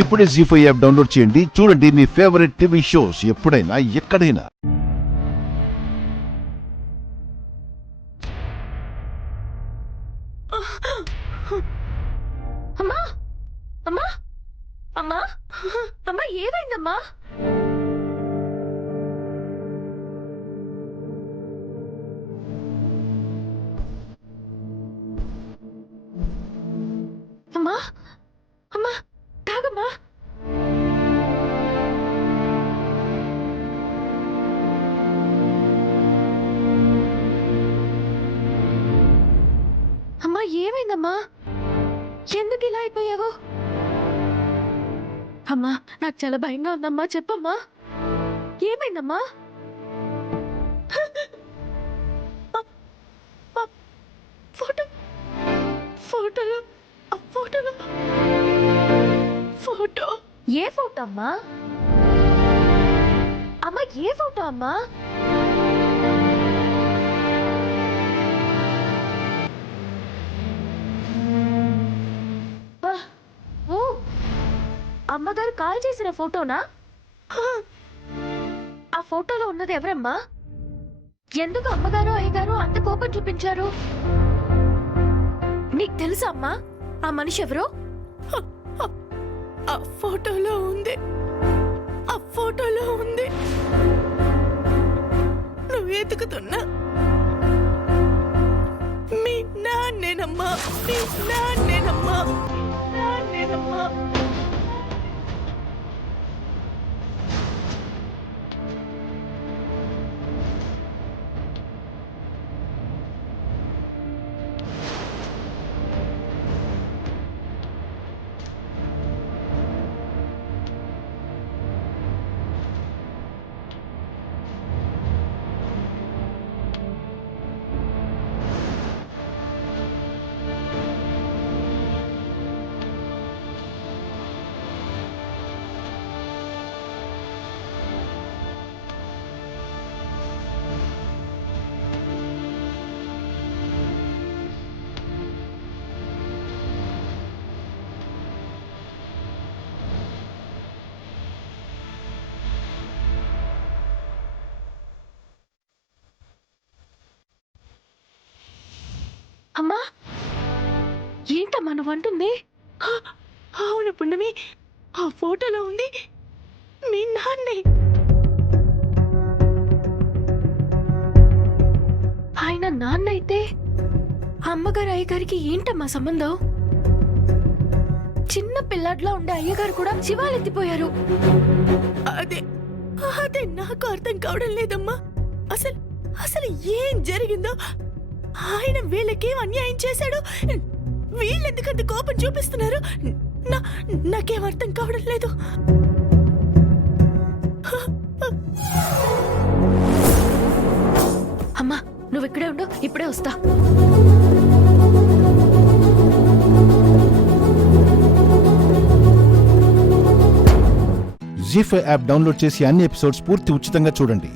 ఇప్పుడే జీ5 app download చేయండి. చూడండి మీ ఫేవరెట్ టీవీ షోస్ ఎప్పుడైనా ఎక్కడైనా. అమ్మా అమ్మా అమ్మా అమ్మా ఏమైందమ్మా? అమ్మా అమ్మా తాగమ్మా. అమ్మా ఏమైందమ్మా? ఎందుకు ఇలా అయిపోయావు? అమ్మా నాకు చాలా భయంగా ఉందమ్మా, చెప్పమ్మా ఏమైందమ్మా? ఫోటో ఫోటోలో ఫోటోలో ఫోటో ఏ ఫోటో అమ్మా? అమ్మా ఏ ఫోటో అమ్మా? ఓ అమ్మగారు కాల్ చేసిన ఫోటోనా? ఆ ఫోటోలో ఉన్నది ఎవరమ్మా? ఎందుకు అమ్మగారు అయ్యగారు అంత కోపం చూపించారు? నీకు తెలుసా అమ్మా ఆ మనిషి ఎవరో? ఆ ఫోటోలో ఉంది, ఆ ఫోటోలో ఉంది. నువ్వు ఎతుకుతున్నా మీ నాన్నేనమ్మా, మీ నాన్నేనమ్మా, నాన్నేనమ్మా. అమ్మా ఏంటమ్మా నువ్వు అంటుంది? అవును పున్నమి, ఆ ఫోటోలో ఉంది మీ నాన్నే. ఆయన నాన్న అయితే అమ్మగారు అయ్యగారికి ఏంటమ్మా సంబంధం? చిన్న పిల్లాడిలో ఉండే అయ్యగారు కూడా శివాలెత్తిపోయారు. అదే అదే నాకు అర్థం కావడం లేదమ్మా. అసలు అసలు ఏం జరిగిందో, ఆయన వీళ్ళకేం అన్యాయం చేశాడు, వీళ్ళెందుకంత కోపం చూపిస్తున్నారు, నాకేం అర్థం కావడం లేదు. అమ్మా నువ్వు ఇక్కడే ఉండు, ఇప్పుడే వస్తా. జీ5 యాప్ డౌన్లోడ్ చేసి అన్ని ఎపిసోడ్స్ పూర్తి ఉచితంగా చూడండి.